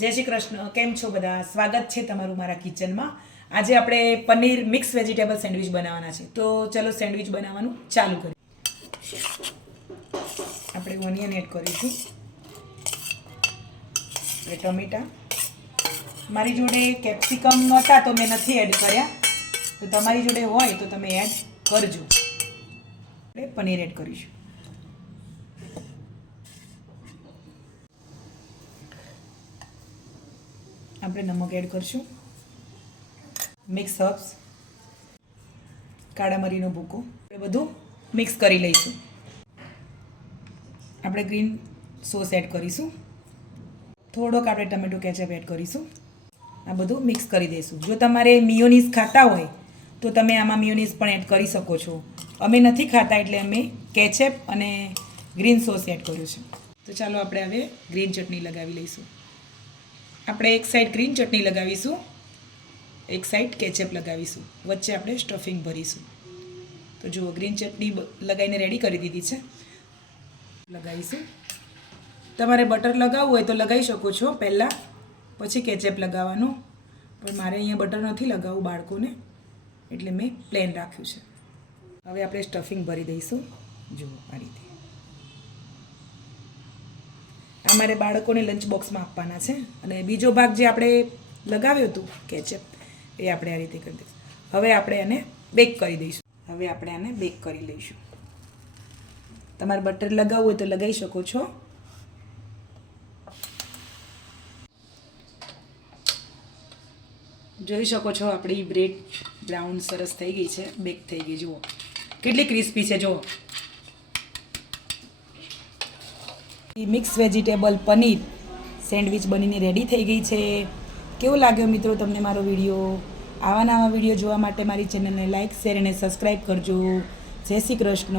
જય શ્રી કૃષ્ણ. કેમ છો બધા? સ્વાગત છે તમારું મારા કિચનમાં. આજે આપણે પનીર મિક્સ વેજીટેબલ સેન્ડવિચ બનાવવાના છે. તો ચલો સેન્ડવિચ બનાવવાનું ચાલુ કરીએ. આપણે ઓનિયન એડ કરીશું, આપણે ટમેટા. મારી જોડે કેપ્સિકમ નહોતા તો મેં નથી એડ કર્યા, તો તમારી જોડે હોય તો તમે એડ કરજો. આપણે પનીર એડ કરીશું. આપણે નમક એડ કરીશું, મિક્સ હર્બ્સ, કાળા મરીનો ભૂકો, એ બધું મિક્સ કરી લઈશું. આપણે ગ્રીન સોસ એડ કરીશું, થોડોક આપણે ટમેટો કેચઅપ એડ કરીશું. આ બધું મિક્સ કરી દઈશું. જો તમારે મિયોનીઝ ખાતા હોય તો તમે આમાં મિયોનીઝ પણ એડ કરી શકો છો. અમે નથી ખાતા એટલે અમે કેચઅપ અને ગ્રીન સોસ એડ કર્યો છે. તો ચાલો આપણે હવે ગ્રીન ચટણી લગાવી લઈશું. આપણે એક સાઈડ ગ્રીન ચટણી લગાવીશું, એક સાઈડ કેચઅપ લગાવીશું, વચ્ચે આપણે સ્ટફિંગ ભરીશું. તો જુઓ, ગ્રીન ચટણી લગાવીને રેડી કરી દીધી છે. લગાવીશું. તમારે બટર લગાવવું હોય તો લગાવી શકો છો પહેલાં, પછી કેચઅપ લગાવવાનું. પણ મારે અહીંયા બટર નથી લગાવવું બાળકોને, એટલે મેં પ્લેન રાખ્યું છે. હવે આપણે સ્ટફિંગ ભરી દઈશું. જુઓ આ રીતે. આ મારે બાળકોને લંચ બોક્સમાં આપવાના છે. અને બીજો ભાગ જે આપણે લગાવ્યો હતું કેચઅપ, એ આપણે આ રીતે કરી દઈશું. હવે આપણે આને બેક કરી દઈશું. હવે આપણે આને બેક કરી લઈશું. તમારે બટર લગાવવું હોય તો લગાવી શકો છો. જોઈ શકો છો આપણી બ્રેડ બ્રાઉન સરસ થઈ ગઈ છે, બેક થઈ ગઈ. જુઓ કેટલી ક્રિસ્પી છે. જુઓ, મિક્સ વેજીટેબલ પનીર સેન્ડવિચ બનીને રેડી થઈ ગઈ છે. કેવો લાગ્યો મિત્રો તમને મારો વિડીયો? આવા નવા વિડીયો જોવા માટે મારી ચેનલને લાઇક, શેર અને સબસ્ક્રાઈબ કરજો. જય શ્રી કૃષ્ણ.